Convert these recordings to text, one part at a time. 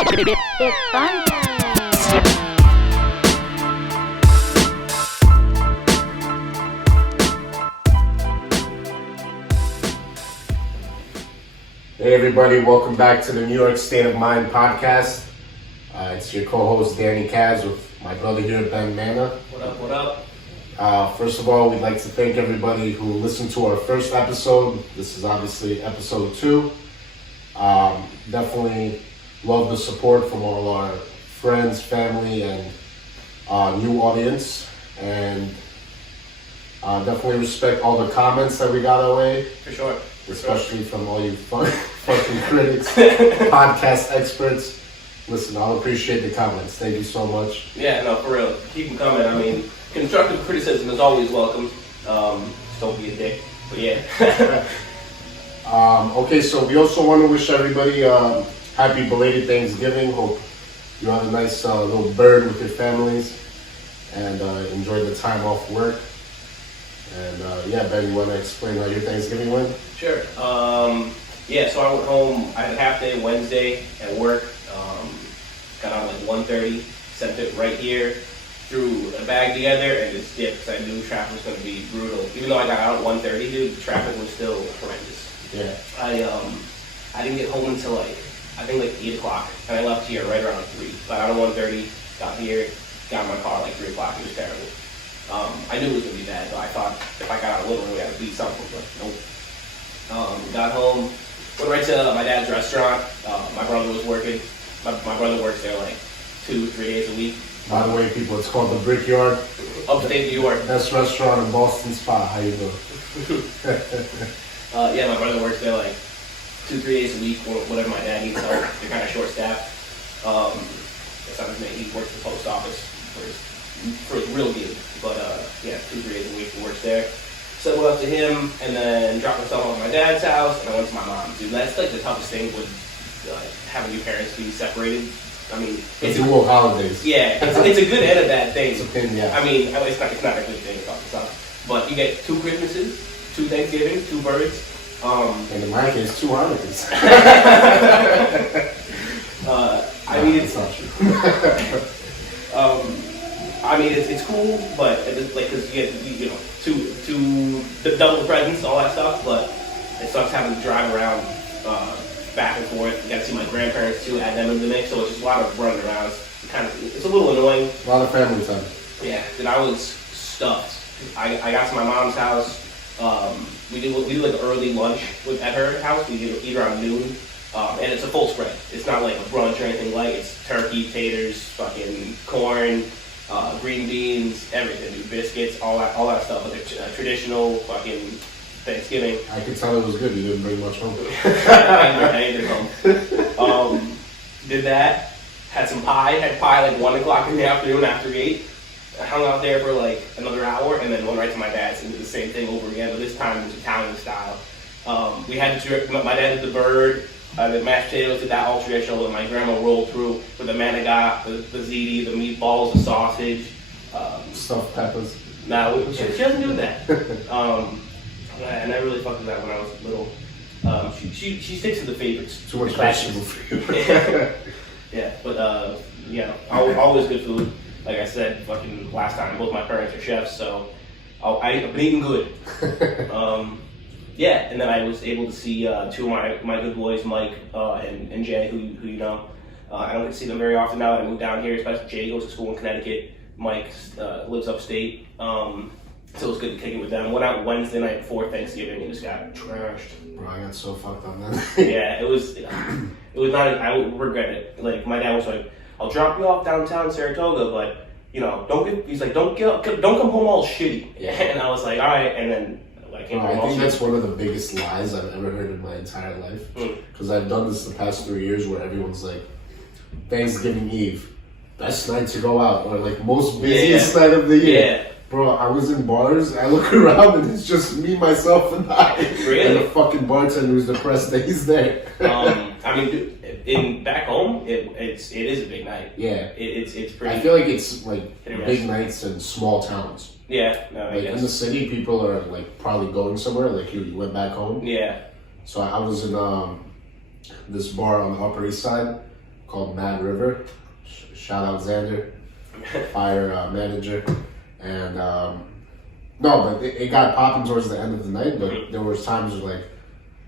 It's fun time. Hey everybody, welcome back to the New York State of Mind podcast. It's your co-host Danny Kaz with my brother here, Ben Mana. What up, what up? First of all, we'd like to thank everybody who listened to our first episode. This is obviously episode 2. Definitely love the support from all our friends, family, and new audience. And definitely respect all the comments that we got our way. For sure. Especially from all you fucking critics, podcast experts. Listen, I'll appreciate the comments. Thank you so much. Yeah, no, for real. Keep them coming. I mean, constructive criticism is always welcome. Just don't be a dick. But yeah. Okay, so we also want to wish everybody happy belated Thanksgiving. Hope you had a nice little bird with your families and enjoy the time off work. And yeah, Ben, you want to explain how your Thanksgiving went? Sure. Yeah, so I went home. I had a half day Wednesday at work. Got out at like 1:30. Sent it right here. Threw a bag together and just dipped because I knew traffic was going to be brutal. Even though I got out at 1:30, dude, the traffic was still horrendous. Yeah. I didn't get home until I think 8 o'clock, and I left here right around 3. Got out at 1:30. Got here. Got in my car like 3 o'clock. It was terrible. I knew it was going to be bad, but I thought if I got out a little early, I'd be something, but nope. Got home, went right to my dad's restaurant. My brother was working. My brother works there like 2-3 days a week. By the way, people, it's called the Brickyard. Upstate New York. Best restaurant in Boston Spa. How you doing? Yeah, my brother works there like 2-3 days a week, whatever my dad needs help. They're kind of short-staffed. That's not his name. He works at the post office for his real gig. But yeah, 2-3 days a week he works there. So I went up to him and then dropped myself off at my dad's house and I went to my mom's. Dude, that's like the toughest thing with having your parents be separated. I mean, it's dual holidays. Yeah, it's a good and a bad thing. It's a thing, yeah. I mean, it's not a good thing about this stuff. But you get 2 Christmases, 2 Thanksgiving, 2 birds. And in my case, 2 Hanukkahs. I mean, it's not true. I mean, it's cool, but it's like because you get two double the presents, all that stuff. But it sucks having to drive around back and forth. You got to see my grandparents too, add them into the mix. So it's just a lot of running around. It's a little annoying. A lot of family time. Yeah, and I was stuffed. I got to my mom's house. We do like an early lunch at her house. We eat around noon. And it's a full spread. It's not like a brunch or anything light. It's turkey, taters, fucking corn, green beans, everything, dude, biscuits, all that stuff. Like a traditional fucking Thanksgiving. I could tell it was good. You didn't bring much home. I ate it home. Did that. Had some pie. Had pie like 1 o'clock in the afternoon after we ate. I hung out there for like another hour and then went right to my dad's and did the same thing over again. But this time it was Italian style. We had my dad did the bird. The mashed potatoes did that all traditional, and my grandma rolled through with the manigot, the ziti, the meatballs, the sausage. Stuffed peppers. No, she doesn't do that. And I really fucked with that when I was little. She sticks to the favorites. Too much vegetable for you. Yeah, but yeah, always good food. Like I said, fucking last time, both my parents are chefs, so I've been eating good. Yeah, and then I was able to see 2 of my good boys, Mike and Jay, who you know. I don't get to see them very often now that I moved down here, especially Jay goes to school in Connecticut. Mike lives upstate, so it was good to kick it with them. Went out Wednesday night before Thanksgiving and just got trashed. Bro, I got so fucked on that. Yeah, it was not, I would regret it. Like, my dad was like, I'll drop you off downtown Saratoga, but, you know, don't come home all shitty. Yeah. And I was like, all right, and then I think that's one of the biggest lies I've ever heard in my entire life. Because I've done this the past 3 years where everyone's like, Thanksgiving Eve, best night to go out, or like most busiest night of the year. Yeah. Bro, I was in bars, I look around and it's just me, myself, and I. Really? And the fucking bartender who's depressed that he's there. I mean, dude, back home, it is a big night. Yeah. It's pretty. I feel like it's like big nights in small towns. Yeah, no, like in the city, people are like probably going somewhere. Like you went back home. Yeah. So I was in this bar on the Upper East Side, called Mad River. Shout out Xander, fire manager. And no, but it got popping towards the end of the night. But there was times where like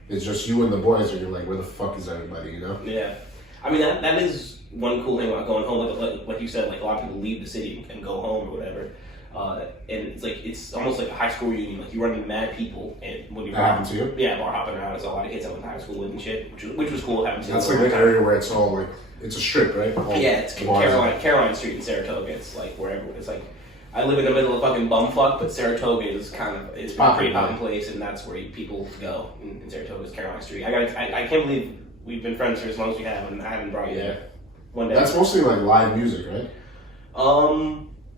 it's just you and the boys, and you're like, where the fuck is everybody? You know? Yeah. I mean that is one cool thing about going home. Like you said, like a lot of people leave the city and go home or whatever. And it's almost like a high school reunion. Like you run into mad people, and when you that happened to you? Yeah, bar hopping around. It's a lot of kids I went to high school with and shit, which was cool. Having That's like the area where it's all like it's a strip, right? All yeah, it's Caroline Street in Saratoga. It's like wherever. It's like I live in the middle of fucking bumfuck, but Saratoga is kind of it's a pretty poppin' place, and that's where people go in Saratoga is Caroline Street. I can't believe we've been friends for as long as we have, and I haven't brought you there. One day. That's mostly like live music, right?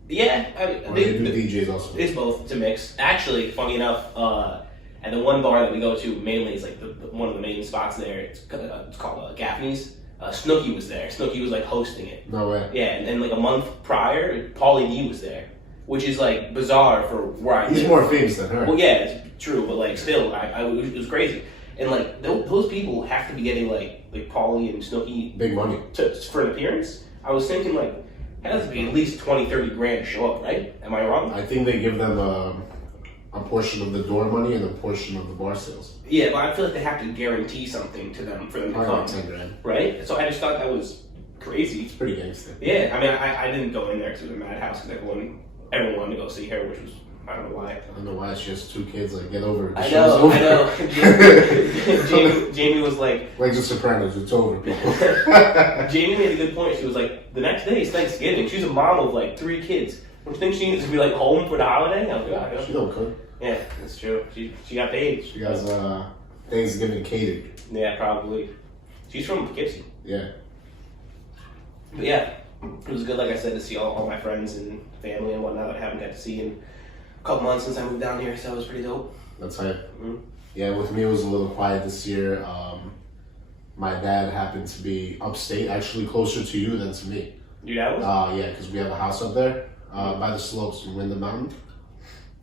Yeah, they do DJs also. It's both. It's a mix. Actually, funny enough, and the one bar that we go to mainly is like one of the main spots there. It's called Gaffney's. Snooki was there. Snooki was like hosting it. No way. Yeah, and then like a month prior, Pauly D was there, which is like bizarre for where I live. He's more famous than her. Well, yeah, it's true, but like still, it was crazy. And like those people have to be getting like Pauly and Snooki big money for an appearance. I was thinking like. It has to be at least 20, 30 grand to show up, right? Am I wrong? I think they give them a portion of the door money and a portion of the bar sales. Yeah, but I feel like they have to guarantee something to them for them to Probably come. Like 10 grand. Right? So I just thought that was crazy. It's pretty gangster. Yeah, I mean, I didn't go in there because it was a madhouse because everyone wanted to go see her, which was, I don't know why. I don't know why she has 2 kids, like, get over it. I know. Jamie was like... Like The Sopranos, it's over, people. Jamie made a good point. She was like, the next day is Thanksgiving. She's a mom of like 3 kids. Don't you think she needs to be like home for the holiday? I was like, oh, she don't cook. Yeah, that's true. She got paid. She has Thanksgiving catered. Yeah, probably. She's from Poughkeepsie. Yeah. But yeah, it was good, like I said, to see all my friends and family and whatnot that I haven't got to see in a couple months since I moved down here, so it was pretty dope. That's right. Mm-hmm. Yeah, with me it was a little quiet this year. My dad happened to be upstate, actually closer to you than to me. Your dad was? Yeah, because we have a house up there by the slopes in Wyndham Mountain.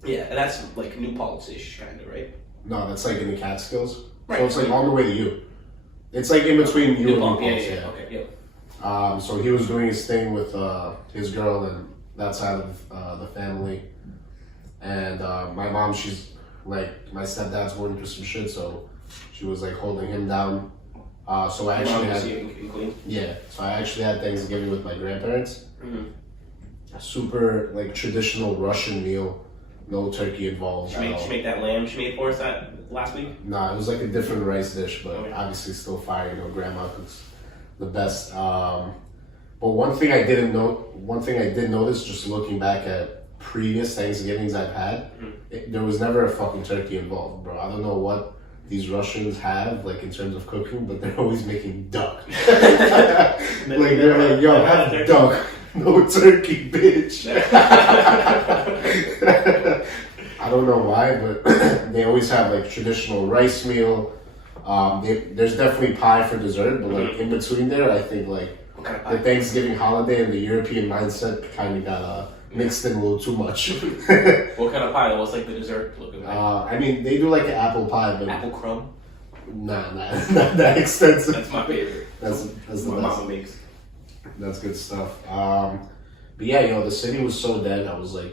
Yeah, and that's like New Paltz-ish, kind of, right? No, that's like in the Catskills. Right. So it's like on the way to you. It's like in between you and New Paltz. Yeah. Okay, yeah. So he was doing his thing with his girl and that side of the family. And my mom, she's like, my stepdad's going through some shit, so she was like holding him down. So I actually had Thanksgiving with my grandparents. Mm-hmm. A super like traditional Russian meal, no turkey involved. She made that lamb she made for us that last week? Nah, it was like a different rice dish, but obviously still fire. You know, grandma cooks the best. But one thing I did notice, just looking back at previous Thanksgivings I've had, there was never a fucking turkey involved, bro. I don't know what these Russians have, like in terms of cooking, but they're always making duck. Like they're like, yo, have duck, no turkey, bitch. I don't know why, but they always have like traditional rice meal. There's definitely pie for dessert, but like in between there, I think like the Thanksgiving holiday and the European mindset kind of got mixed in a little too much. What kind of pie? What's like the dessert looking like? I mean, they do like an apple pie, but apple crumb. Nah, not that extensive. That's my favorite. That's the my best. mama makes. That's good stuff. But yeah, the city was so dead. I was like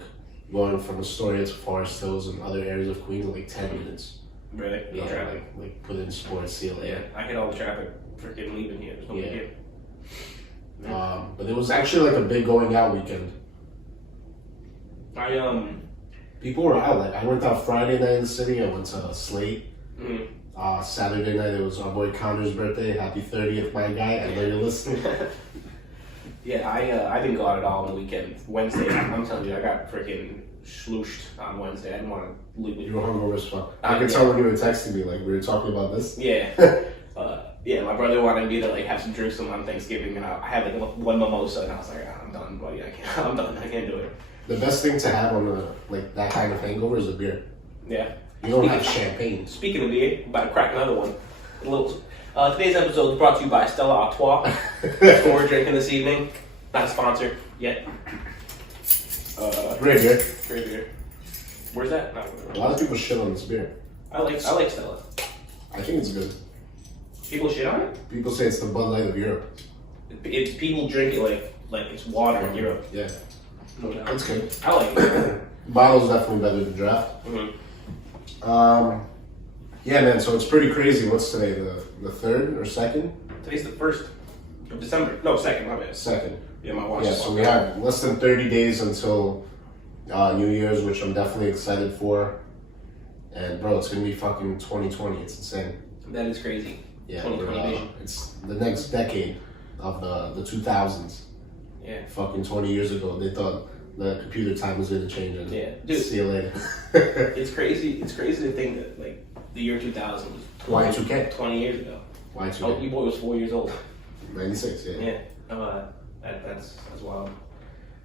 going from Astoria to Forest Hills and other areas of Queens in like 10 minutes. Really? Yeah, No traffic. like put in sports, see it later. Yeah, I hit all the traffic freaking leaving here. There's no big deal. But it was actually like a big going out weekend. People were out. Like I went out Friday night in the city. I went to Slate. Mm-hmm. Saturday night it was our boy Connor's birthday. Happy 30th, my guy. I know you're listening. Yeah, I didn't go out at all on the weekend. Wednesday, I'm telling you, I got freaking slooshed on Wednesday. I didn't want to leave it. You were hungover as fuck. I could tell when you were texting me, like we were talking about this. Yeah. Yeah, my brother wanted me to like have some drinks on Thanksgiving, and I had like one mimosa, and I was like, I'm done, buddy. I'm done. I can't do it. The best thing to have on like that kind of hangover is a beer. Yeah. You don't have champagne. Speaking of beer, I'm about to crack another one. Today's episode is brought to you by Stella Artois. That's what we're drinking this evening. Not a sponsor yet. Great beer. Great beer. Where's that? A lot of people shit on this beer. I like Stella. I think it's good. People shit on it? People say it's the Bud Light of Europe. It's people drink it like it's water in Europe. Yeah, No doubt. that's good. I like it. Bottle's definitely better than draft. Yeah, man. So it's pretty crazy. What's today? The 3rd or 2nd? Today's the 1st of December. No, 2nd. My bad. 2nd. Yeah, my watch. Yeah. is So off. we have less than 30 days until New Year's, which I'm definitely excited for. And bro, it's gonna be fucking 2020. It's insane. That is crazy. Yeah, 2020 vision. it's the next decade of the 2000s. Yeah. Fucking 20 years ago, they thought the computer time was gonna change. And Yeah, dude. see you later. It's crazy. It's crazy to think that like the year 2000 was Y2K. 20 years ago. Y2K. Oh, you boy was 4 years old. 96. Yeah. Yeah. That's wild.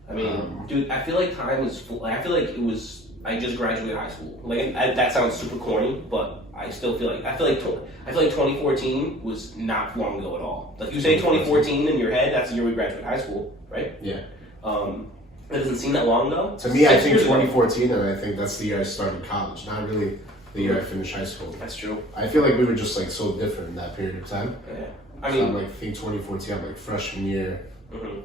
I mean, dude, I feel like time was. I feel like it was. I just graduated high school. Like that sounds super corny, but I still feel like I feel like 2014 was not long ago at all. Like you say 2014 in your head, that's the year we graduated high school, right? Yeah. It doesn't seem that long ago. To me, I 6 think years ago. 2014, and I think that's the year I started college. Not really the year I finished high school. That's true. I feel like we were just like so different in that period of time. Yeah. I So mean, I'm like, I think 2014, I'm like freshman year,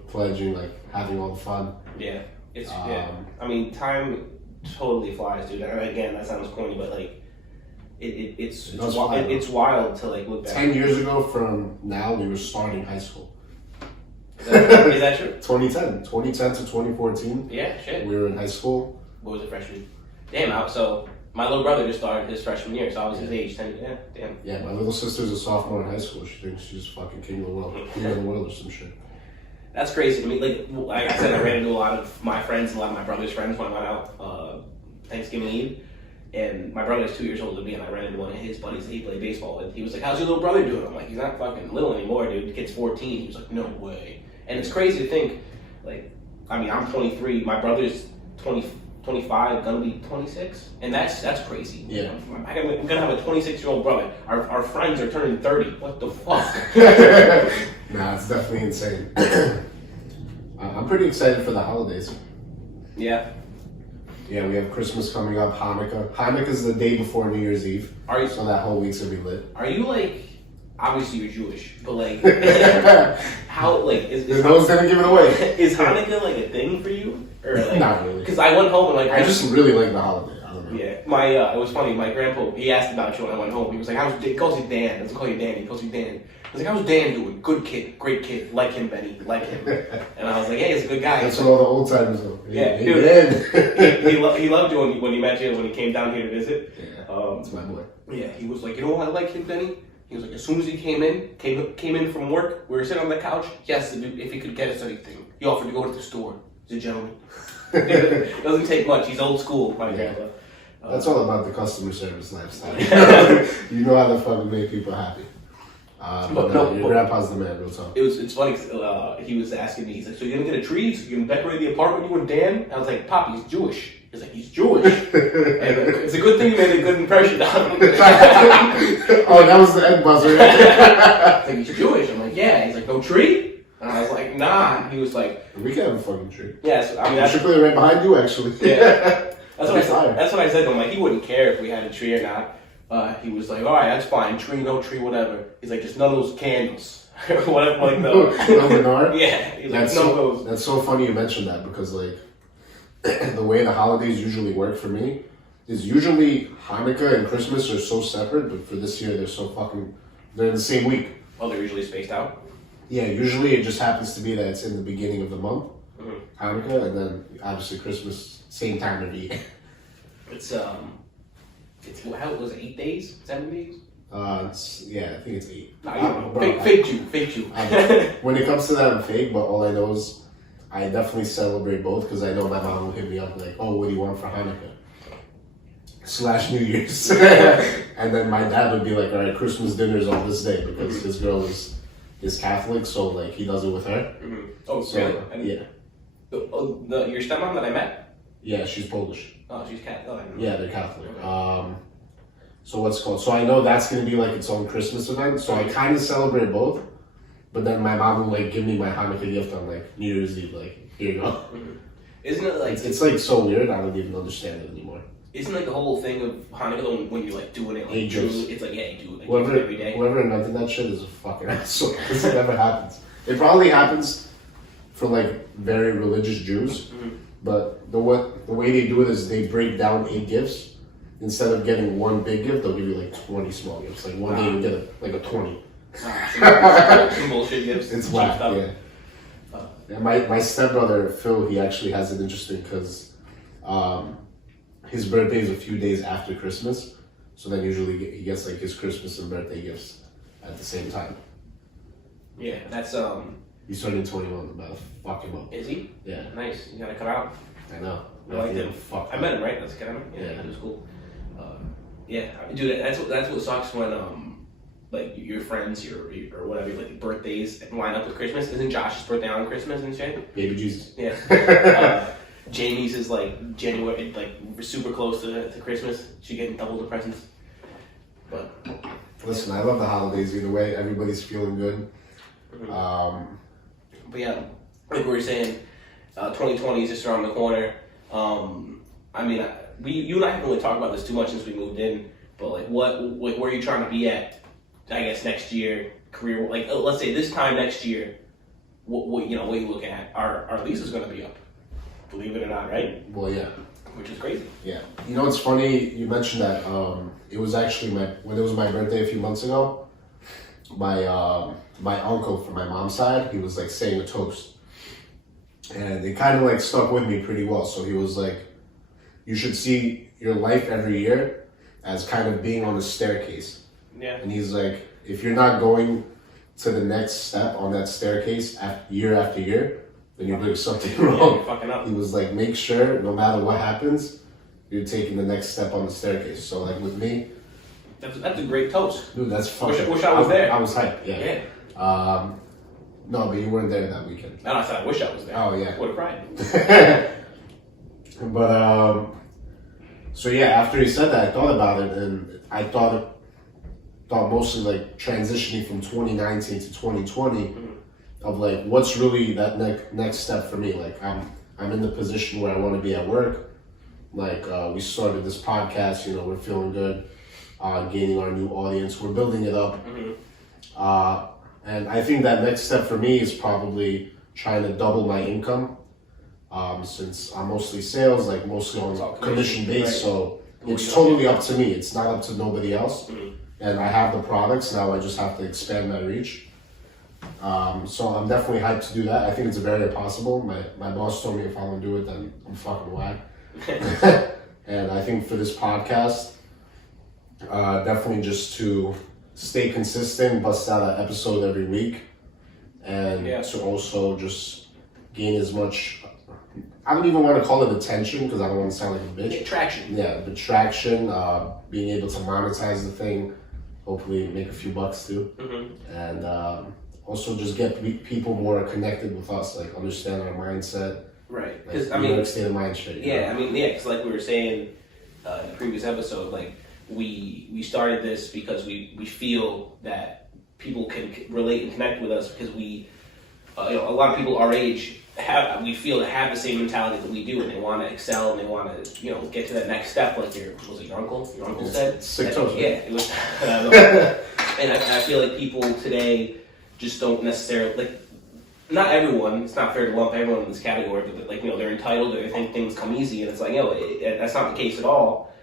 pledging, like having all the fun. yeah. It's yeah. I mean, time totally flies, dude. And again, that sounds corny, but like, it's wild to like look back. 10 years ago from now, we were starting high school. Is that true? 2010 to 2014. Yeah, shit. We were in high school. What was it, freshman? Damn, so my little brother just started his freshman year, so I was his age. 10, yeah, damn. Yeah, my little sister's a sophomore in high school. She thinks she's fucking king of the world. King of the world or some shit. That's crazy to me. Like I said, I ran into a lot of my friends, a lot of my brother's friends when I went out Thanksgiving Eve. And my brother is 2 years older than me, and I ran into one of his buddies that he played baseball with. He was like, "How's your little brother doing?" I'm like, "He's not fucking little anymore, dude. The kid's 14. He was like, "No way." And it's crazy to think, like, I mean, I'm 23. My brother's 25, gonna be 26, and that's crazy. Yeah. I'm gonna have a 26-year-old brother. Our friends are turning 30. What the fuck? Nah, it's definitely insane. I'm pretty excited for the holidays. Yeah. Yeah, we have Christmas coming up, Hanukkah. Hanukkah's the day before New Year's Eve. Are you? So that whole week's gonna be lit. Are you like? Obviously, you're Jewish, but like, how like is The nose didn't give it away. is Hanukkah like a thing for you, or like? Not really. Because I went home and like I just really like the holiday. I don't know. yeah, my it was funny. My grandpa he asked about you when I went home. He was like, "How's he calls you Dan? Doesn't call you Danny. He calls you Dan." I was like, "How's Dan doing? Good kid, great kid. Like him, Benny. Like him." And I was like, "Hey, he's a good guy." That's what all the old timers do. Yeah, Hey, dude. Dan. he loved you when he met you when he came down here to visit. Yeah, that's my boy. Yeah, he was like, "You know why I like him, Benny?" He was like, as soon as he came in from work, we were sitting on the couch. He asked if he could get us anything. He offered to go to the store. He's a gentleman. It doesn't take much. He's old school, my grandpa. That's all about the customer service lifestyle. You know how to fucking make people happy. But your grandpa's the man, real talk. It's funny. He was asking me. He's like, "So you're gonna get a tree? So you're gonna decorate the apartment you and Dan?" I was like, "Pop, he's Jewish." He's like, "He's Jewish." And it's a good thing you made a good impression on him. Oh, that was the end buzzer. He's like, "He's Jewish." I'm like, "Yeah." He's like, "No tree?" And I was like, "Nah." He was like, We can have a fucking tree. "Yes." I mean, I should put it right behind you, actually. Yeah. That's what I said. That's what I said to him. Like, he wouldn't care if we had a tree or not. He was like, "All right, that's fine. Tree, no tree, whatever." He's like, "Just none of those candles." Whatever, like No menorah? Yeah. He's like, "None of those." That's so funny you mentioned that because like the way the holidays usually work for me is usually Hanukkah and Christmas are so separate, but for this year they're in the same week. Oh, they're usually spaced out? Yeah, usually it just happens to be that it's in the beginning of the month, Hanukkah, and then obviously Christmas, same time of the year. It's how was it, 8 days? 7 days? I think it's 8. Nah, Bro, fake you. When it comes to that, I'm fake, but all I know is I definitely celebrate both because I know my mom will hit me up like, "Oh, what do you want for Hanukkah?" / New Year's. And then my dad would be like, "All right, Christmas dinner's on this day," because his girl is Catholic, so like he does it with her. Oh, So, really? yeah. Your stepmom that I met? Yeah, she's Polish. Oh, she's Catholic. Oh, I don't know. Yeah, they're Catholic. So what's it called? So I know that's gonna be like its own Christmas event. So I kind of celebrate both, but then my mom will like give me my Hanukkah gift on like New Year's Eve. Like, here you go. Isn't it like It's like so weird. I don't even understand it anymore. Isn't like the whole thing of Hanukkah when you're like doing it like Angels. it's like yeah, you do it like Whoever every day. invented that shit is a fucking asshole. This never happens. It probably happens for like very religious Jews, but the way they do it is they break down 8 gifts. Instead of getting one big gift, they'll give you like 20 small gifts. Like one day you get a 20. Some bullshit gifts. It's whack, yeah. And my stepbrother Phil, he actually has it interesting because his birthday is a few days after Christmas, so then usually he gets like his Christmas and birthday gifts at the same time. Yeah, that's He's turning 21. About to fuck him up. Is he? Yeah. Nice. You gotta cut out. I know. I like him. Fuck. I met him, right? That's kind of yeah. He was cool. Yeah, dude. That's what sucks when like your friends or whatever like birthdays line up with Christmas. Isn't Josh's birthday on Christmas and shit? Baby Jesus. Yeah. Jamie's is like January, like super close to Christmas. She getting double the presents. But listen, I love the holidays either way. Everybody's feeling good. But yeah, like we were saying, 2020 is just around the corner. I mean, you and I haven't really talked about this too much since we moved in. But like, where are you trying to be at? I guess next year, career. Like, let's say this time next year, what are you looking at? Our lease is going to be up. Believe it or not, right? Well, yeah. Which is crazy. Yeah. You know, it's funny you mentioned that. It was actually when it was my birthday a few months ago. My uncle from my mom's side, he was like saying a toast, and it kind of like stuck with me pretty well. So he was like, "You should see your life every year as kind of being on a staircase." Yeah. And he's like, if you're not going to the next step on that staircase year after year, then you're doing something wrong. Yeah, you're fucking up. He was like, make sure no matter what happens, you're taking the next step on the staircase. So like with me, that's a great toast. dude, that's fucking. Wish I was there. I was hyped. Yeah. No, but you weren't there that weekend. No, I said I wish I was there. Oh yeah. Would have cried. But so yeah, after he said that, I thought about it, and I thought mostly like transitioning from 2019 to 2020 of like what's really that next step for me. Like I'm in the position where I want to be at work. Like we started this podcast, we're feeling good, gaining our new audience, we're building it up. And I think that next step for me is probably trying to double my income. Since I'm mostly sales, like mostly on commission based, right. So it's totally up to me. It's not up to nobody else. And I have the products, now I just have to expand my reach. So I'm definitely hyped to do that. I think it's very possible. My boss told me if I don't do it, then I'm fucking whack. And I think for this podcast, definitely just to stay consistent, bust out an episode every week, and to also just gain as much, I don't even want to call it attention because I don't want to sound like a bitch. Traction. Yeah, the traction, being able to monetize the thing, hopefully make a few bucks too. And also just get people more connected with us, like understand our mindset. Right. Because I mean, state of mind straight. Yeah, I mean, because like we were saying in the previous episode, like we started this because we feel that people can relate and connect with us because we, a lot of people our age have the same mentality that we do, and they want to excel and they want to get to that next step. Like your uncle said. Sick toast. Yeah, it was. And I feel like people today just don't necessarily like. Not everyone. It's not fair to lump everyone in this category, but like they're entitled. They think things come easy, and it's like that's not the case at all.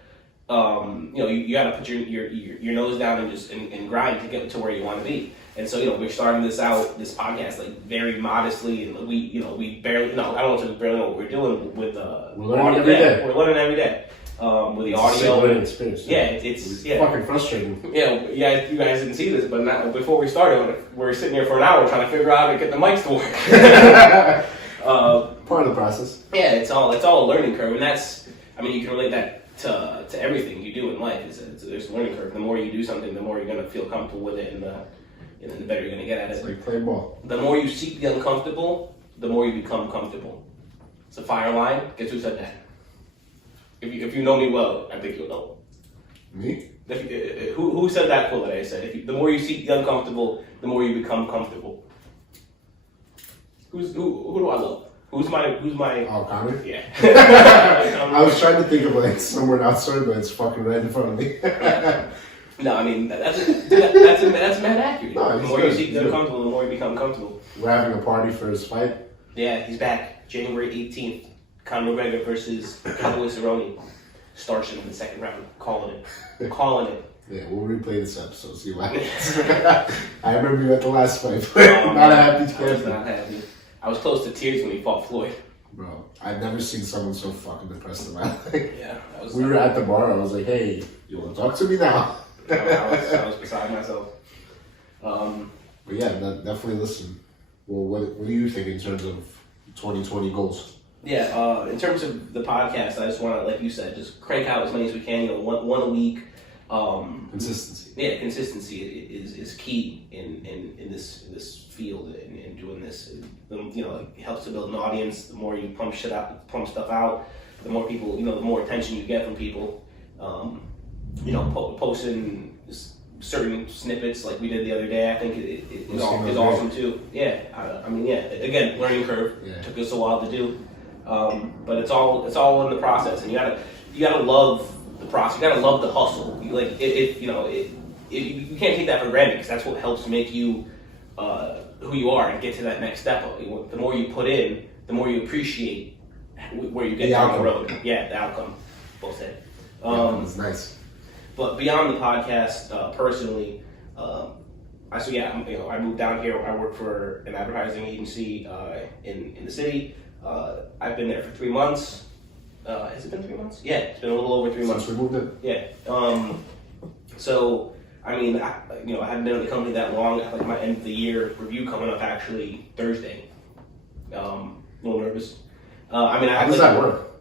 You got to put your nose down and just and grind to get to where you want to be. And so we're starting this podcast like very modestly, and we barely I don't want to barely know what we're doing with we're learning every day. We're learning every day. With the audio, learning experience. Yeah, it's fucking frustrating. Yeah, you guys didn't see this, but now, before we started, we're sitting here for an hour trying to figure out how to get the mics to work. Part of the process. Yeah, it's all a learning curve, and that's you can relate that to everything you do in life. There's a learning curve. The more you do something, the more you're gonna feel comfortable with it, and the better you're gonna get at it. It's like playing ball. The more you seek the uncomfortable, the more you become comfortable. It's a fire line. Guess who said that? If you know me well, I think you'll know. Me? Who said that quote that I said? The more you seek the uncomfortable, the more you become comfortable. Who do I love? Who's my? Oh, Connor? Yeah. I was trying to think of like somewhere outside, but it's fucking right in front of me. No, I mean that's mad accurate. No, the more good. you seek to become comfortable, the more you become comfortable. We're having a party for his fight. Yeah, he's back. January 18th. Conor McGregor versus Cowboy Cerrone. Starts him in the second round. Calling it. Yeah, we'll replay this episode, see what happens. I remember you at the last fight, but not a happy I was camper. not happy. I was close to tears when he fought Floyd. Bro, I've never seen someone so fucking depressed in my life. Yeah, We were at the bar, I was like, hey, you want to talk to me now? I was beside myself. But yeah, definitely listen. Well, what do you think in terms of 2020 goals? Yeah, in terms of the podcast, I just want to, like you said, just crank out as many as we can. One a week. Consistency. Yeah, consistency is key in this field and doing this. It helps to build an audience. The more you pump stuff out, the more people, the more attention you get from people. Posting certain snippets like we did the other day, I think is awesome too. Yeah, again, learning curve. Yeah. Took us a while to do, but it's all in the process, and you gotta love the process. You gotta love the hustle. You can't take that for granted because that's what helps make you who you are and get to that next step. The more you put in, the more you appreciate where you get down the road. Yeah, the outcome. Both said. It's nice. But beyond the podcast, personally, I moved down here. I work for an advertising agency in the city. I've been there for 3 months. Has it been 3 months? Yeah, it's been a little over 3 months. Since we moved in. Yeah. I haven't been in the company that long. I have like my end of the year review coming up actually Thursday. A little nervous. How does that work?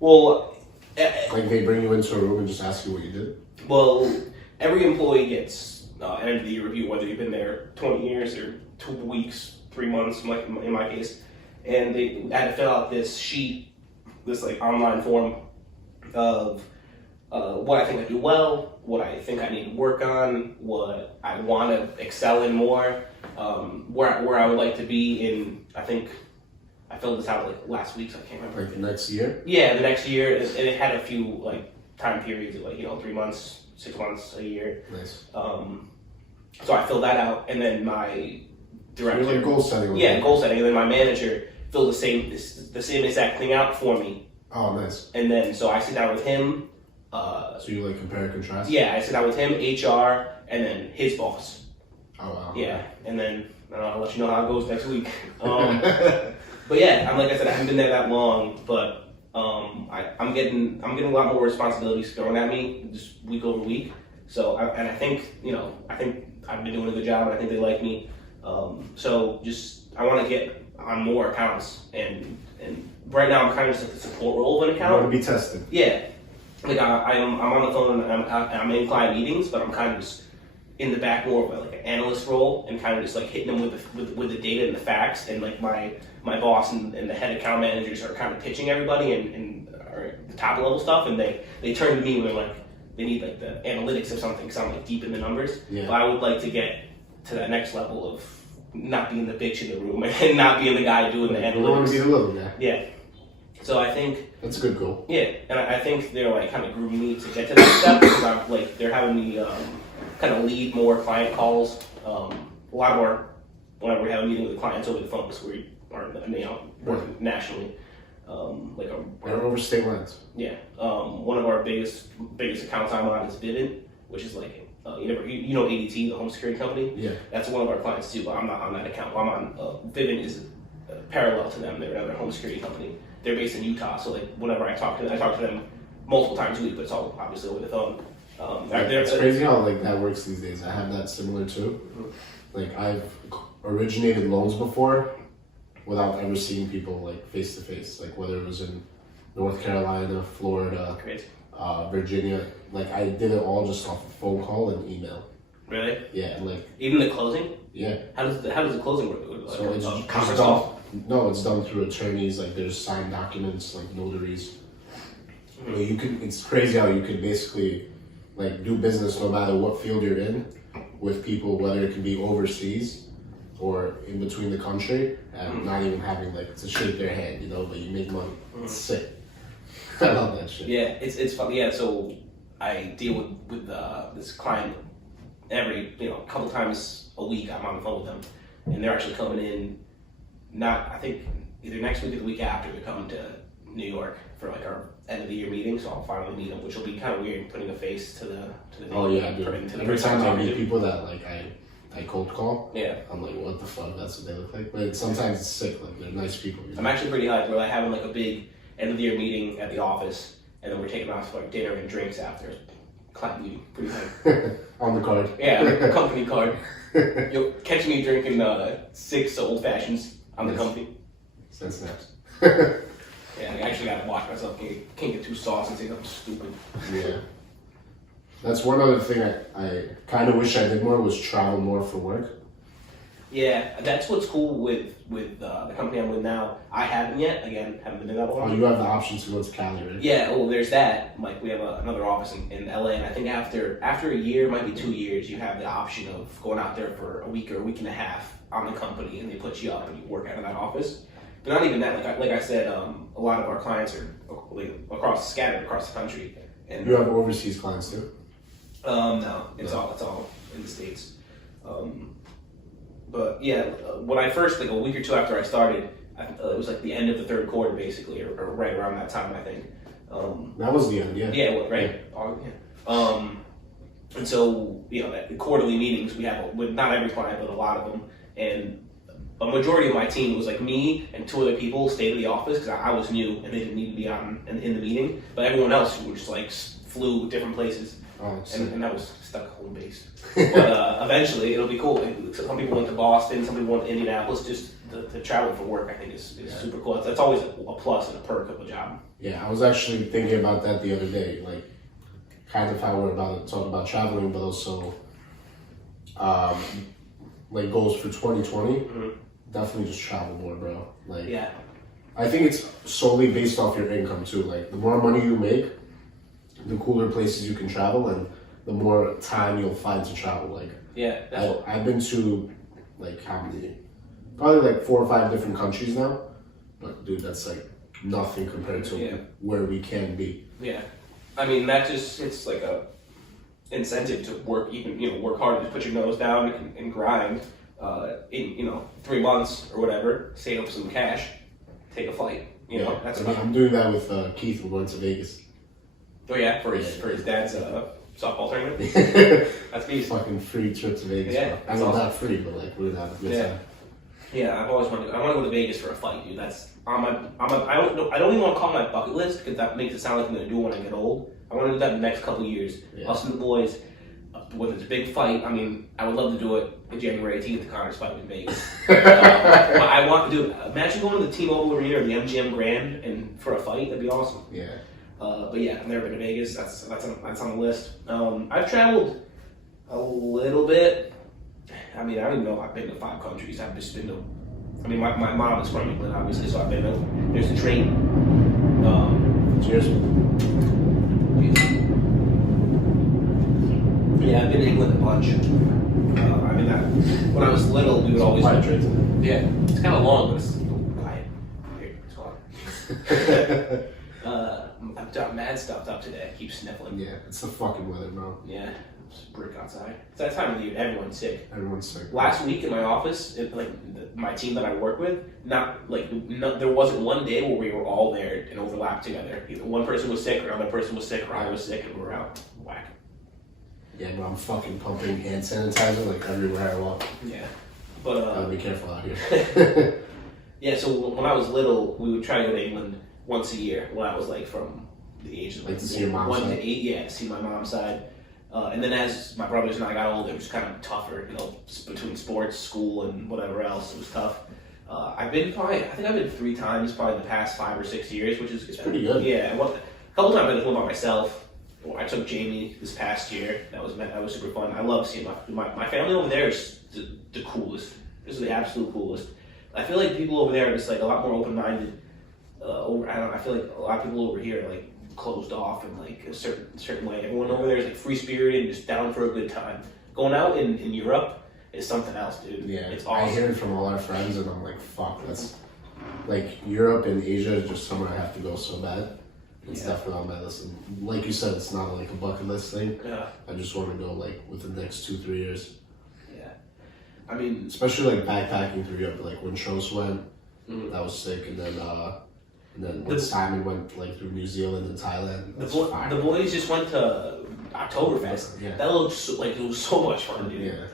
Well, like they bring you into a room and just ask you what you did? Well, every employee gets an end of the year review, whether you've been there 20 years or 2 weeks, 3 months, like in my case. And they had to fill out this sheet, this like online form of what I think I do well, what I think I need to work on, what I want to excel in more, where I would like to be in. I think I filled this out like last week, so I can't remember. Like the next year? Yeah, the next year, and it had a few like time periods of 3 months, 6 months, a year. Nice. So I filled that out, and then my director. You're like goal setting. Yeah, goal setting, and then my manager filled the same exact thing out for me. Oh, nice. And then so I sit down with him. So you like compare and contrast? Yeah, I sit down with him, HR, and then his boss. Oh wow. Yeah, and then I'll let you know how it goes next week. But yeah, like I said, I haven't been there that long, but I'm getting a lot more responsibilities thrown at me just week over week. So I think I've been doing a good job, and I think they like me. So I want to get on more accounts, and right now I'm kind of just like the support role of an account. You want to be tested. Yeah, like I'm on the phone and I'm in client meetings, but I'm kind of just in the back more of like an analyst role and kind of just like hitting them with the data and the facts, and like my boss and the head account managers are kind of pitching everybody and are the top level stuff, and they turn to me when like they need like the analytics of something because I'm like deep in the numbers. Yeah. But I would like to get to that next level of not being the bitch in the room and not being the guy doing the analytics. You want to be the little guy. Yeah. So I think that's a good goal. Yeah, and I think they're like kind of grooming me to get to that step because I'm like they're having me kind of lead more client calls. A lot more whenever we have a meeting with the clients over the phone because we are working nationally. They're over state lines. Yeah, one of our biggest accounts I'm on is Vivint, which is like you know ADT, the home security company. Yeah, that's one of our clients too, but I'm not on that account. I'm on Vivint is parallel to them. They're another home security company. They're based in Utah, so like whenever I talk to them multiple times a week, but it's all obviously over the phone. It's crazy how like that works these days. I have that similar too. Mm-hmm. Like I've originated loans before without ever seeing people like face to face. Like whether it was in North Carolina, Florida, Virginia. Like I did it all just off a phone call and email. Really? Yeah, and like even the closing. Yeah. How does the closing work? So it's just done. No, it's done through attorneys. Like there's signed documents, like notaries. Mm-hmm. You can. It's crazy how you can basically like do business no matter what field you're in with people, whether it can be overseas or in between the country, and not even having like to shake their hand, but you make money. It's sick. I love that shit. Yeah, it's fun. Yeah, so I deal with this client every couple times a week. I'm on the phone with them, and they're actually coming in. I think either next week or the week after. They're coming to New York for like our end of the year meeting. So I'll finally meet them, which will be kind of weird putting a face to the. Oh yeah, dude. Every time I meet people that like I cold call. Yeah. I'm like, what the fuck? That's what they look like. But sometimes it's sick. Like they're nice people. I'm actually pretty hyped. We're like having like a big end of the year meeting at the office, and then we're taking off for like dinner and drinks after. Client meeting, pretty hyped. On the card. Yeah, company card. You'll catch me drinking 6 old fashions on the company. Send snaps. Yeah, I actually gotta watch myself. Can't get too saucy and say something stupid. Yeah. That's one other thing I kind of wish I did more was travel more for work. Yeah, that's what's cool with the company I'm with now. I haven't yet. Again, haven't been in that long. Oh, you have the option to go to Cali, right? Yeah. Well, there's that. Like we have another office in LA, and I think after a year, might be 2 years, you have the option of going out there for a week or a week and a half on the company, and they put you up and you work out of that office. But not even that. Like I said, a lot of our clients are scattered across the country. And you have overseas clients too. No, it's all in the States. But yeah, when I first, like a week or two after I started, it was like the end of the third quarter basically, or right around that time, I think. That was the end, yeah. Yeah, right. Yeah. And so, the quarterly meetings we have with not every client, but a lot of them. And a majority of my team was like me and 2 other people stayed in the office because I was new and they didn't need to be in the meeting. But everyone else was just like flew different places. Oh, and I was stuck home based. But eventually it'll be cool. Some people went to Boston, some people went to Indianapolis. Just the travel for work, I think, is super cool. That's always a plus and a perk of a job. Yeah, I was actually thinking about that the other day. Like, kind of how we're about to talk about traveling, but also like goals for 2020. Mm-hmm. Definitely just travel more, bro. Like, yeah. I think it's solely based off your income too. Like, the more money you make, the cooler places you can travel, and the more time you'll find to travel. Like, yeah, I've been to like how many? Probably like 4 or 5 different countries now. But dude, that's like nothing compared to where we can be. Yeah, I mean it's like a incentive to work work hard, to put your nose down and grind. In 3 months or whatever, save up some cash, take a flight. That's what I'm doing that with Keith. We're going to Vegas. Oh yeah, for his dad's softball tournament. That's me. Fucking free trip to Vegas. Yeah, I know not free, but like we're gonna have a good time. Yeah, I've always wanted. I want to go to Vegas for a fight, dude. That's on my. I don't even want to call it my bucket list because that makes it sound like I'm gonna do when I get old. I want to do that in the next couple of years. Yeah. Us and the boys, with this big fight. I mean, I would love to do it on January 18th. The Connor's fight in Vegas. But I want to do. Imagine going to the T-Mobile Arena or the MGM Grand and for a fight. That'd be awesome. Yeah. But yeah, I've never been to Vegas. That's on the list. I've traveled a little bit. I mean, I don't even know if I've been to 5 countries. I've just been to. I mean, my mom is from England, obviously, so I've been to. There's the train. Cheers. Yeah, I've been to England a bunch. I mean, when I was little, we would always. Yeah, it's kind of long, but it's quiet. Here, it's quiet. I've done mad stuff up today. I keep sniffling. Yeah, it's the fucking weather, bro. Yeah, it's a brick outside. It's that time of the year. Everyone's sick. Everyone's sick. Last week in my office, my team that I work with, there wasn't one day where we were all there and overlapped together. Either one person was sick, or another person was sick, or I was sick, and we were out. Whack. Yeah, bro, I'm fucking pumping hand sanitizer like everywhere I walk. Yeah, but gotta be careful out here. Yeah, so when I was little, we would try to go to England once a year. When I was like from the age of to see your mom's 1 side? to 8, yeah, to see my mom's side. And then as my brothers and I got older, it was kind of tougher, between sports, school, and whatever else. It was tough. I think I've been 3 times probably in the past 5 or 6 years, which is pretty good. Yeah, a couple times I went by myself. I took Jamie this past year. That was super fun. I love seeing my family over there is the coolest. This is the absolute coolest. I feel like people over there are just like a lot more open-minded. I don't know. I feel like a lot of people over here are like closed off in like a certain way. Everyone over there is like free-spirited and just down for a good time. Going out in Europe is something else, dude. Yeah, it's awesome. I hear it from all our friends, and I'm like, fuck, that's like Europe and Asia is just somewhere I have to go so bad. It's definitely on my list. And like you said, it's not like a bucket list thing. Yeah. I just want to go like within the next 2-3 years. Yeah. I mean, especially like backpacking through Europe. Like when Tros went, that was sick. And then when Simon went like through New Zealand and Thailand. The boys just went to Oktoberfest. Yeah. That looked like it was so much fun, dude. Yeah.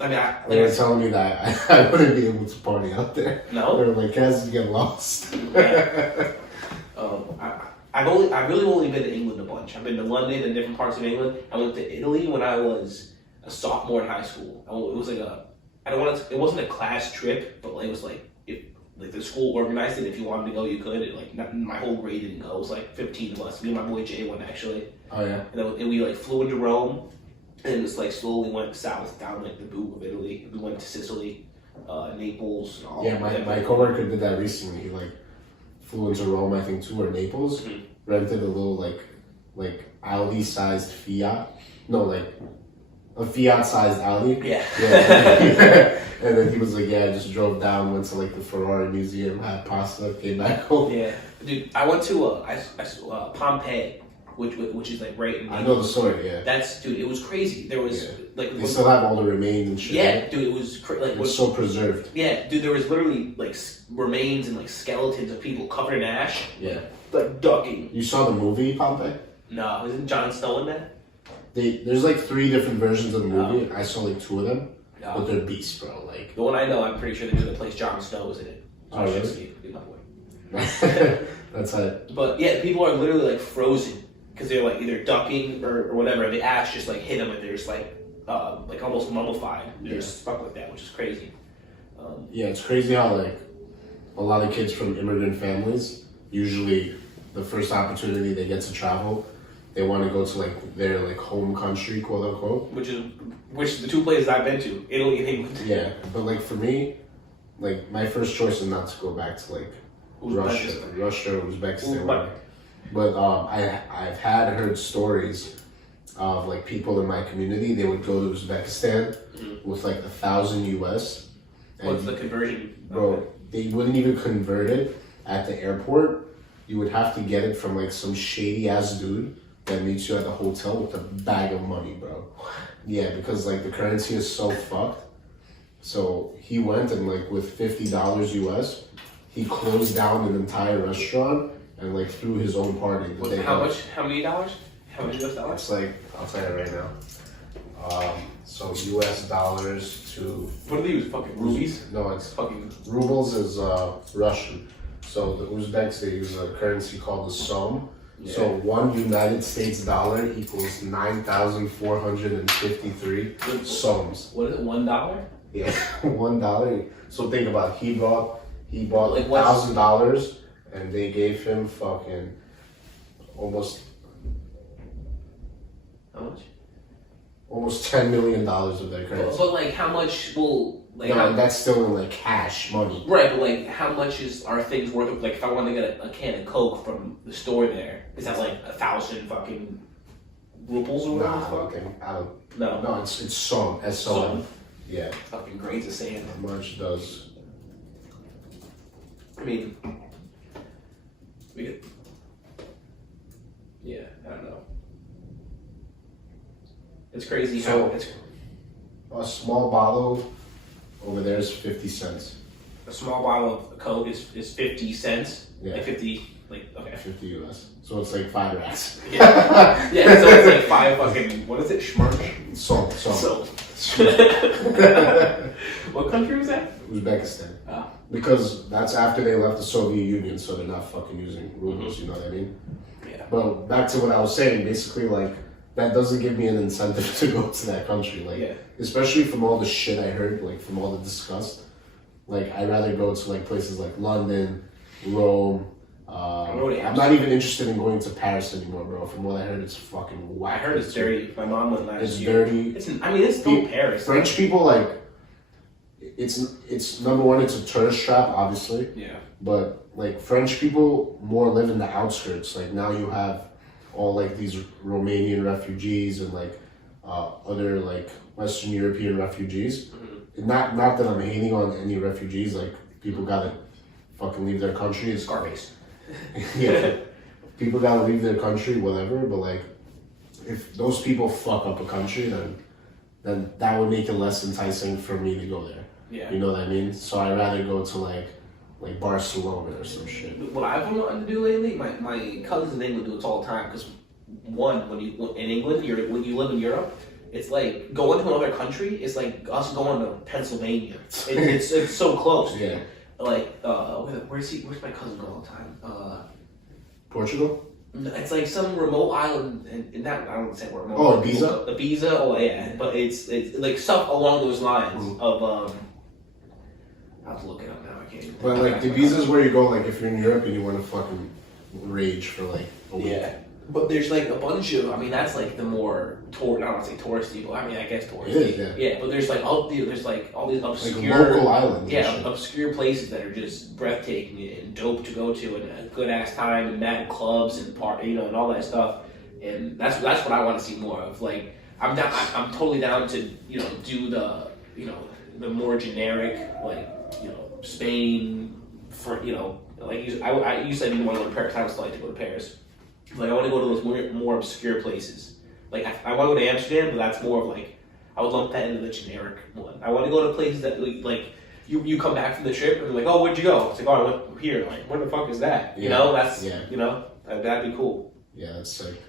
I mean, they were telling me that I wouldn't be able to party out there. No. They were like, guys, you get lost. Yeah. I've really only been to England a bunch. I've been to London and different parts of England. I went to Italy when I was a sophomore in high school. It was like it wasn't a class trip, but it was like the school organized it. If you wanted to go, you could. My whole grade didn't go. It was like 15 of us. Me and my boy Jay went actually. Oh yeah. And we flew into Rome, and just slowly went south down the boot of Italy. We went to Sicily, Naples, and all. Yeah, my coworker did that recently. He flew into Rome, I think, or Naples. Mm-hmm. Rented a little like Audi-sized Fiat. No, a Fiat-sized Audi. Yeah. Yeah. And then he was like, yeah, I just drove down, went to the Ferrari Museum, had pasta, came back home. Yeah, dude, I went to Pompeii, which is right in. I know the story. Yeah. Dude, it was crazy. There was they still have all the remains and shit. Yeah, right? dude, it was it's so preserved. Yeah, dude, there was literally remains and skeletons of people covered in ash. Yeah. Ducking. You saw the movie Pompeii? No, isn't Jon Snow in that? There's 3 different versions of the movie. I saw 2 of them, but they're beasts, bro. The one I know, I'm pretty sure the place Jon Snow was in it. So oh, really? That's it. But yeah, people are literally frozen because they're either ducking or whatever, and the ash just hit them, and they're just almost mummified. They're just stuck like that, which is crazy. Yeah, it's crazy how a lot of kids from immigrant families, usually the first opportunity they get to travel, they want to go to their home country, quote unquote. Which is the 2 places I've been to, Italy and England. Yeah, but for me, my first choice is not to go back to Russia, Uzbekistan. But I've heard stories of people in my community. They would go to Uzbekistan with 1,000 US. What's the conversion? Bro, they wouldn't even convert it at the airport. You would have to get it from some shady ass dude that meets you at the hotel with a bag of money, bro. Yeah, because the currency is so fucked. So he went and with $50 US, he closed down an entire restaurant and threw his own party. How much? How many dollars? How many US dollars? It's I'll tell you right now. So US dollars to. What do they use? Fucking rupees? No, it's fucking rubles is Russian. So the Uzbeks, they use a currency called the som. Yeah. So $1 United States dollar equals 9,453 soms. What is it? $1? Yeah, $1. So think about it. He bought $1,000, and they gave him fucking almost. How much? Almost $10 million of their currency. But how much will that's still in cash money. Right, but how much are things worth? If I want to get a can of Coke from the store there, is that 1,000 fucking rubles or whatever? No, it's som. S-O-M. Yeah. Fucking grains of sand. How much does? I mean, yeah, I don't know. It's crazy how a small bottle over there is 50 cents. A small bottle of Coke is 50 cents. Yeah. 50 okay. 50 US. So it's 5 racks. Yeah. Yeah. So it's 5 fucking. What is it? Schmarch. So. What country was that? Uzbekistan. Oh. Because that's after they left the Soviet Union, so they're not fucking using rubles. You know what I mean? Yeah. But back to what I was saying, basically that doesn't give me an incentive to go to that country. Especially from all the shit I heard, from all the disgust. I'd rather go to places like London, Rome. I'm not even interested in going to Paris anymore, bro. From what I heard, it's fucking whack. I heard it's dirty. My mom went last year. It's dirty. It's still Paris. French people it's number one. It's a tourist trap, obviously. Yeah. But French people more live in the outskirts. Now you have all these Romanian refugees and other Western European refugees. Mm-hmm. Not that I'm hating on any refugees. People gotta fucking leave their country. It's Scarface. Yeah. people gotta leave their country, whatever. But like, if those people fuck up a country, then that would make it less enticing for me to go there. Yeah. You know what I mean? So I'd rather go to like Barcelona or some shit. What I've been wanting to do lately, my cousins in England do it all the time. Because one, when in England, when you live in Europe, it's like going to another country. It's like us going to Pennsylvania. It's so close. Yeah. Like where's my cousin go all the time? Portugal. It's like some remote island, and that I don't say remote. Oh, Ibiza. Ibiza. Oh yeah, but it's like stuff along those lines of I have to look it up now. I can't. But like Ibiza is where you go like if you're in Europe and you want to fucking rage for like a week. Yeah. But there's like a bunch of, I mean, that's like the more I don't want to say touristy, but I mean, I guess touristy. It is, yeah. But there's like all these obscure, like local islands. Yeah, obscure places that are just breathtaking and dope to go to, and a good ass time, and mad clubs and and all that stuff. And that's what I want to see more of. Like, I'm totally down to do the more generic Spain for I used to want to go to Paris. I would still like to go to Paris. Like, I want to go to those more obscure places. Like, I want to go to Amsterdam, but that's more of like, I would lump that into the generic one. I want to go to places that, like, you come back from the trip and you're like, oh, where'd you go? It's like, oh, I went here. Like, where the fuck is that? That'd be cool. Yeah, that's sick.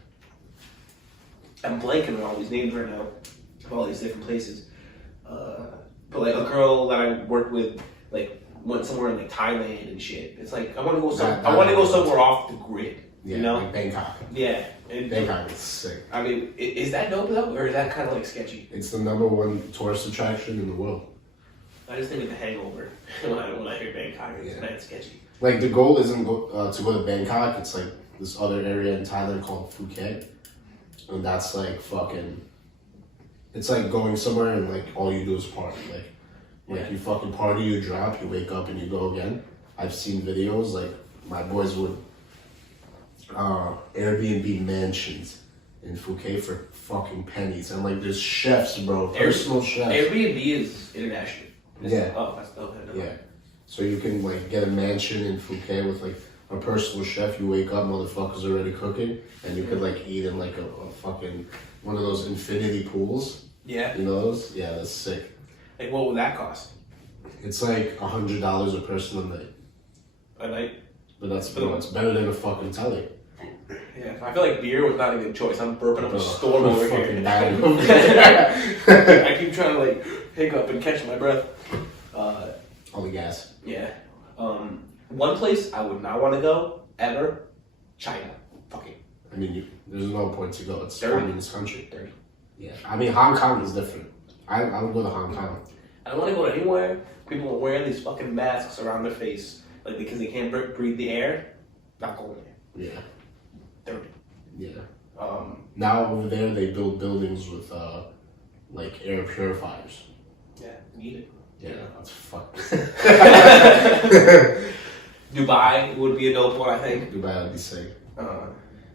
I'm blanking on all these names right now of all these different places. But, like, a girl that I worked with, like, went somewhere in, like, Thailand and shit. It's like, I want to go somewhere off the grid. Yeah, like Bangkok. Yeah. Bangkok is sick. I mean, is that dope though, or is that kind of like sketchy? It's the #1 tourist attraction in the world. I just think of The Hangover when I hear Bangkok. It's mad sketchy. Like, the goal isn't to go to Bangkok. It's like this other area in Thailand called Phuket, and that's like fucking. It's like going somewhere and like all you do is party. Like you fucking party, you drop, you wake up and you go again. I've seen videos like my boys would. Airbnb mansions in Phuket for fucking pennies, and like there's chefs, bro, personal chefs. Airbnb is international. Yeah. Oh, that's dope. Yeah. So you can like get a mansion in Phuket with like a personal chef. You wake up, motherfuckers already cooking, and you could like eat in like a fucking one of those infinity pools. Yeah. You know those? Yeah, that's sick. Like, what would that cost? It's like $100 a person a night. A night. But that's better than a fucking telly. Yeah, I feel like beer was not a good choice. I'm burping up a storm over here. I keep trying to like hiccup and catch my breath. All the gas. Yeah. One place I would not want to go ever, China. Fucking. I mean, there's no point to go. It's dirty. communist country. Dirty. Yeah. I mean, Hong Kong is different. I would go to Hong Kong. I don't want to go anywhere. People are wearing these fucking masks around their face, like because they can't breathe the air. Not going there. Yeah. Dirty. Yeah. Now over there they build buildings with like air purifiers. Yeah, need it. Yeah, that's fucked. Dubai would be a dope one, I think. Dubai would be sick.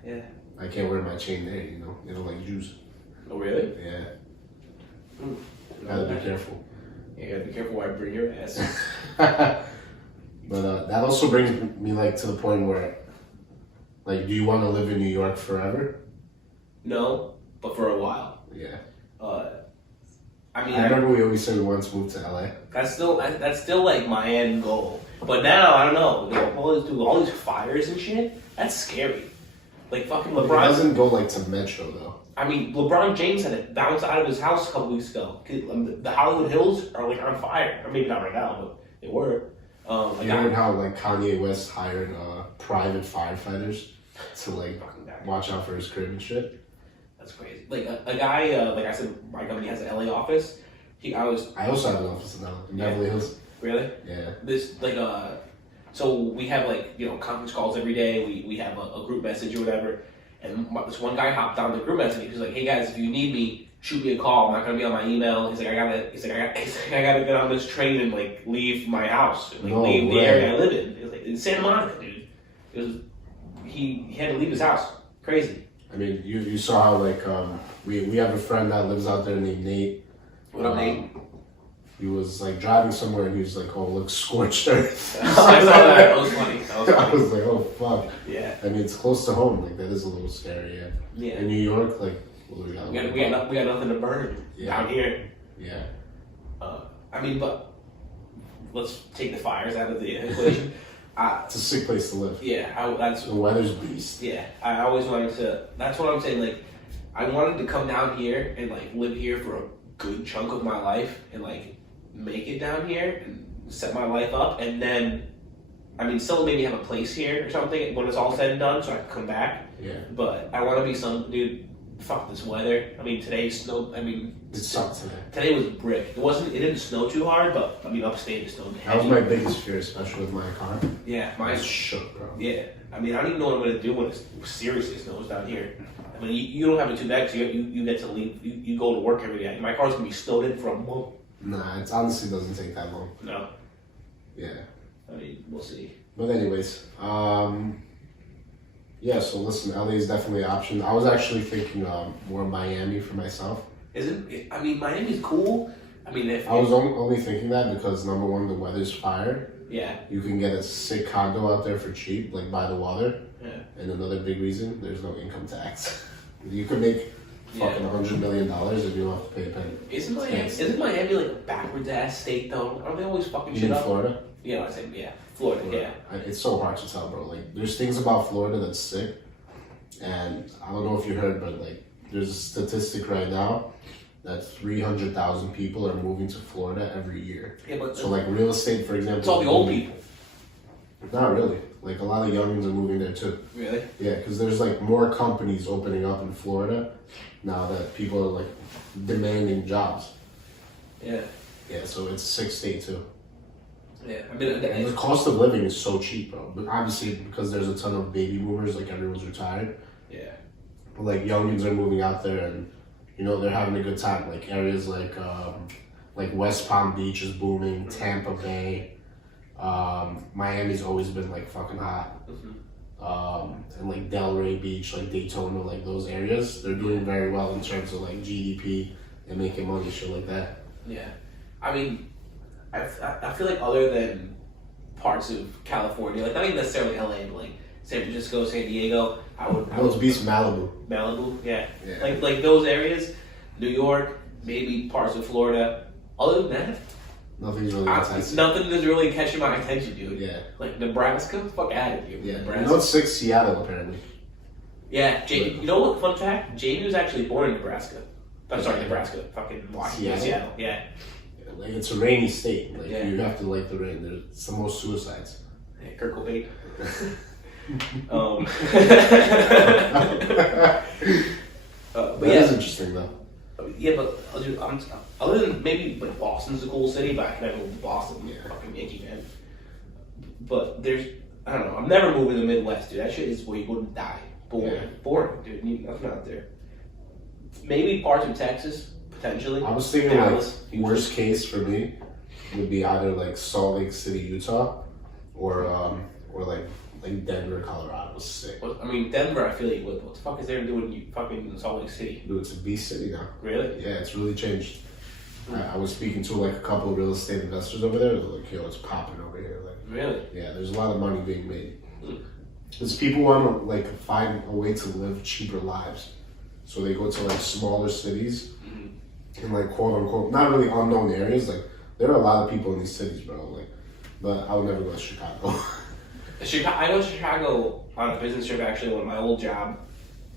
Yeah. I can't wear my chain there, you know. They don't like Jews. Oh really? Yeah. Gotta be careful. Yeah, you gotta be careful where I bring your ass. But that also brings me like to the point where, like, do you want to live in New York forever? No, but for a while. Yeah. I mean, I remember we always said we wanted to move to LA. That's still like my end goal. But now I don't know. All these fires and shit. That's scary. Like fucking LeBron. It doesn't go like to Metro though. I mean, LeBron James had to bounce out of his house a couple weeks ago. The Hollywood Hills are like on fire. Or maybe not right now, but they were. You heard how like Kanye West hired private firefighters to like watch out for his crib and shit. That's crazy. Like a guy, like I said, my company has an LA office. I also have an office in Beverly Hills. Really? Yeah. So we have like conference calls every day. We have a group message or whatever. And this one guy hopped on the group message. He's like, "Hey guys, if you need me, shoot me a call. I'm not gonna be on my email." He's like, I gotta get on this train and like leave my house, and, like leave the area I live in. It was like in Santa Monica, dude. He had to leave his house. Crazy. I mean, you saw how like we have a friend that lives out there named Nate. What up, Nate? He was like driving somewhere and he was like, "Oh, look, scorched earth." I saw that. That was funny. I was like, "Oh fuck." Yeah. I mean, it's close to home. Like that is a little scary. Yeah. Yeah. In New York, like, what do we got? We got nothing to burn down here. Yeah. I mean, but let's take the fires out of the equation. It's a sick place to live. Yeah, that's the weather's beast. Yeah, I always wanted to. That's what I'm saying. Like, I wanted to come down here and like live here for a good chunk of my life and like make it down here and set my life up, and then, I mean, still maybe have a place here or something when it's all said and done, so I can come back. Yeah. But I want to be some dude. Fuck this weather. I mean, today snowed. I mean, it sucked today. Today was brick. It didn't snow too hard, but I mean, upstate it snowed. That was my biggest fear, especially with my car. Yeah, mine's shook, bro. Yeah, I mean, I don't even know what I'm gonna do when it seriously snows down here. I mean, you don't have it too bad because you get to leave. You go to work every day. My car's gonna be snowed in for a month. Nah, it honestly doesn't take that long. No. Yeah. I mean, we'll see. But anyways, yeah, so listen, LA is definitely an option. I was actually thinking more Miami for myself. I mean, Miami's cool. I mean, I was only thinking that because, number one, the weather's fire. Yeah. You can get a sick condo out there for cheap, like by the water. Yeah. And another big reason, there's no income tax. You could make fucking $100 million if you don't have to pay a penny. Isn't Miami like a backwards ass state though? Aren't they always fucking shit up? Florida? Yeah, I said Florida. Yeah. It's so hard to tell, bro. Like, there's things about Florida that's sick, and I don't know if you heard, but like, there's a statistic right now that 300,000 people are moving to Florida every year. Yeah, but so like real estate, for example. It's all the old people. Not really. Like a lot of youngins are moving there too. Really? Yeah, because there's like more companies opening up in Florida now that people are like demanding jobs. Yeah. Yeah, so it's a sick state too. Yeah, I mean, and the cost of living is so cheap, bro. But obviously, because there's a ton of baby boomers, like everyone's retired. Yeah. But like youngins are moving out there, and you know they're having a good time. Like areas like West Palm Beach is booming, Tampa Bay, Miami's always been like fucking hot, and like Delray Beach, like Daytona, like those areas, they're doing very well in terms of like GDP and making money, shit like that. Yeah, I mean. I feel like other than parts of California, like not even necessarily LA, but like San Francisco, San Diego, I would beast Malibu. Malibu, yeah. Like those areas, New York, maybe parts of Florida. Other than that, nothing is really catching my attention, dude. Yeah. Like Nebraska, fuck out of here. Yeah. Nebraska. You know, it's Seattle apparently. Yeah, you know what? Fun fact: Jamie was actually born in Nebraska. I'm sorry, Nebraska. Fucking Washington, Seattle. Yeah. Like it's a rainy state. Like yeah. You have to like the rain. There's the most suicides. Hey, Kurt Cobain. That is interesting though. Yeah, but other than maybe like Boston's a cool city, but I can never move to Boston. Yeah. Fucking Yankee man. But I don't know. I'm never moving to the Midwest, dude. That shit is where you wouldn't die. Boring, yeah. Boring, dude. Nothing out there. Maybe parts of Texas. Potentially. I was thinking like worst case for me would be either like Salt Lake City, Utah, or like Denver, Colorado. Was sick. I mean, Denver. I feel like what the fuck is there to do in fucking Salt Lake City? Dude, it's a beast city now. Really? Yeah, it's really changed. I was speaking to like a couple of real estate investors over there. They're like, yo, it's popping over here. Like, really? Yeah, there's a lot of money being made. Because people want to like find a way to live cheaper lives, so they go to like smaller cities. In like quote unquote, not really unknown areas. Like there are a lot of people in these cities, bro. Like, but I would never go to Chicago. I went to Chicago on a business trip actually on my old job.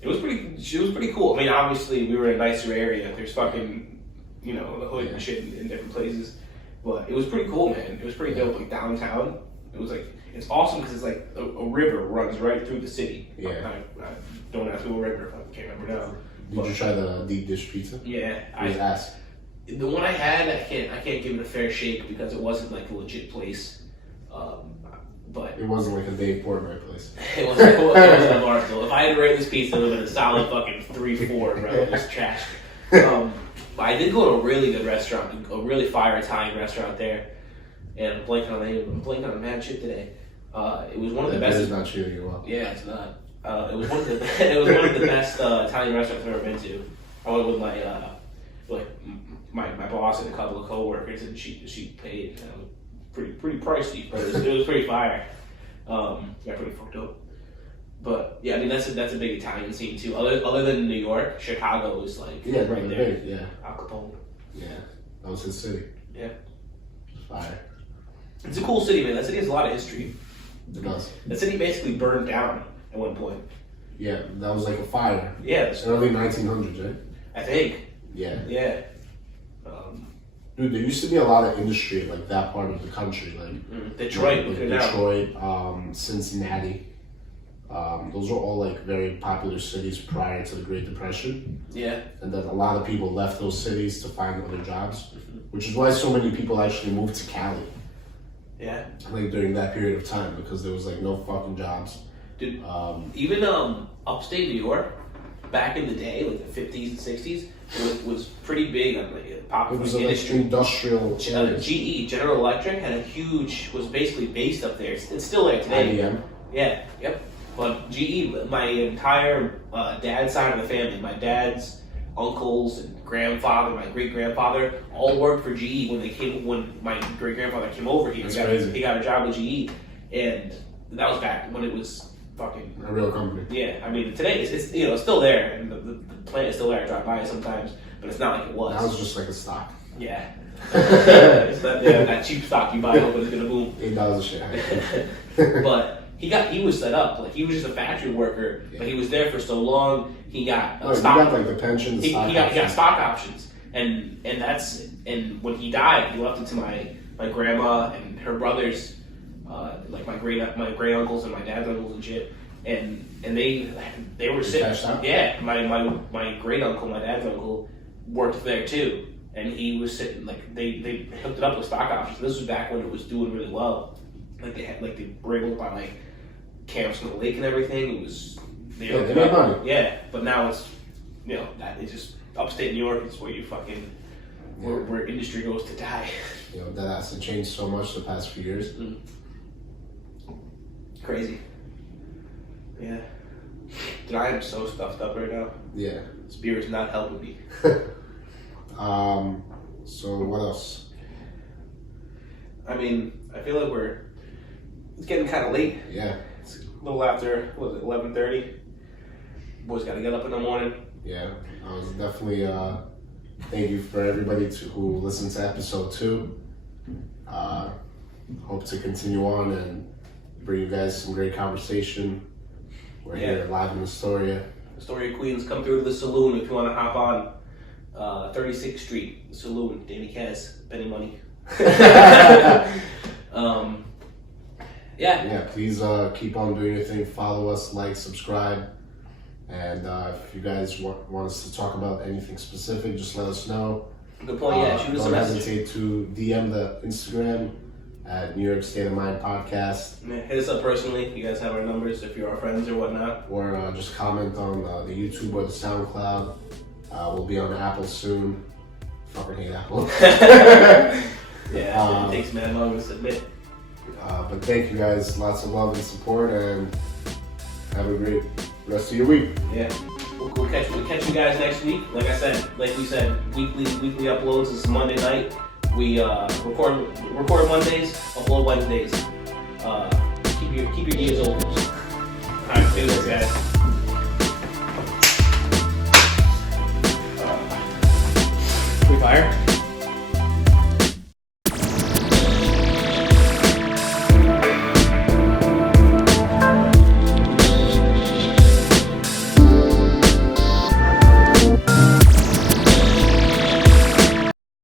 It was pretty cool. I mean, obviously we were in a nicer area. There's fucking, the hood and shit in different places, but it was pretty cool, man. It was pretty dope. Like downtown, it was like it's awesome because it's like a river runs right through the city. Yeah. I don't ask me what river. I can't remember now. Did you try the deep dish pizza? Yeah, The one I had, I can't give it a fair shake because it wasn't like a legit place. But it wasn't like a Dave Portnoy place. It wasn't a Barstool. If I had to rate this pizza, it would have been a solid fucking 3-4, bro. It was trash. But I did go to a really good restaurant, a really fire Italian restaurant there, and I'm blanking on the name. I'm blanking on mad shit today. It was one of the best. It's not treating you well. Yeah, it's not. It was one of the best Italian restaurants I've ever been to. I went with my my boss and a couple of coworkers, and she paid pretty pricey, but it was pretty fire. Got pretty fucked up. But yeah, I mean that's a big Italian scene too. Other than New York, Chicago is like right there. Yeah. Al Capone. Yeah, that was his city. Yeah. Fire. It's a cool city, man. That city has a lot of history. It does. That city basically burned down at one point. Yeah, that was like a fire. Yeah. Early 1900s, right? I think. Yeah. Yeah. Dude, there used to be a lot of industry like that part of the country, like Detroit, like Detroit, Cincinnati. Those were all like very popular cities prior to the Great Depression. Yeah. And then a lot of people left those cities to find other jobs, which is why so many people actually moved to Cali. Yeah. Like during that period of time, because there was like no fucking jobs. Dude, even upstate New York, back in the day, like the 50s and 60s, was pretty big on like popular It was industry. Like industrial. GE, General Electric, was basically based up there. It's still there today. IBM. Yeah, yep. But GE, my entire dad's side of the family, my dad's uncles and grandfather, my great grandfather, all worked for GE when my great grandfather came over here. He got a job with GE, and that was back when it was fucking a real company. Yeah, I mean today it's it's still there, and the plant is still there. I drive by it sometimes, but it's not like it was. That was just like a stock. Yeah. It's that cheap stock you buy hoping it's gonna boom. $8 a share. But he was set up like he was just a factory worker, but he was there for so long. He got stock. He got like the pension. He got stock options, and when he died, he left it to my grandma and her brothers, like my great uncles and my dad's uncles and shit, and they were sitting. Yeah, my great uncle, my dad's uncle, worked there too, and he was sitting like they hooked it up with stock options. This was back when it was doing really well. Like they were able to buy like camps on the lake and everything. It was they made money. Yeah, but now it's that it's just upstate New York is where you fucking where industry goes to die. That has to change so much the past few years. Mm. Crazy. Yeah. Dude, I am so stuffed up right now. Yeah. This beer is not helping me. So what else? I mean, I feel like it's getting kind of late. Yeah. It's a little after, 11:30? Boys got to get up in the morning. Yeah. I was definitely, thank you for everybody who listened to episode 2. Hope to continue on and bring you guys some great conversation. We're here live in Astoria. Astoria, Queens. Come through to the saloon if you want to hop on 36th Street, the saloon, Danny Kaz, Penny Money. Yeah, please keep on doing your thing. Follow us, like, subscribe. And if you guys want us to talk about anything specific, just let us know. Good point, shoot us a message. Don't hesitate to DM the Instagram at New York State of Mind Podcast. Yeah, hit us up personally. You guys have our numbers if you're our friends or whatnot. Or just comment on the YouTube or the SoundCloud. We'll be on Apple soon. Fucking hate Apple. It takes mad long to submit. But thank you guys. Lots of love and support, and have a great rest of your week. Yeah. We'll catch you guys next week. Like we said, weekly uploads. This is Monday night. We record Mondays, upload Wednesdays. Keep your ears open. Alright, do this, guys. Free fire.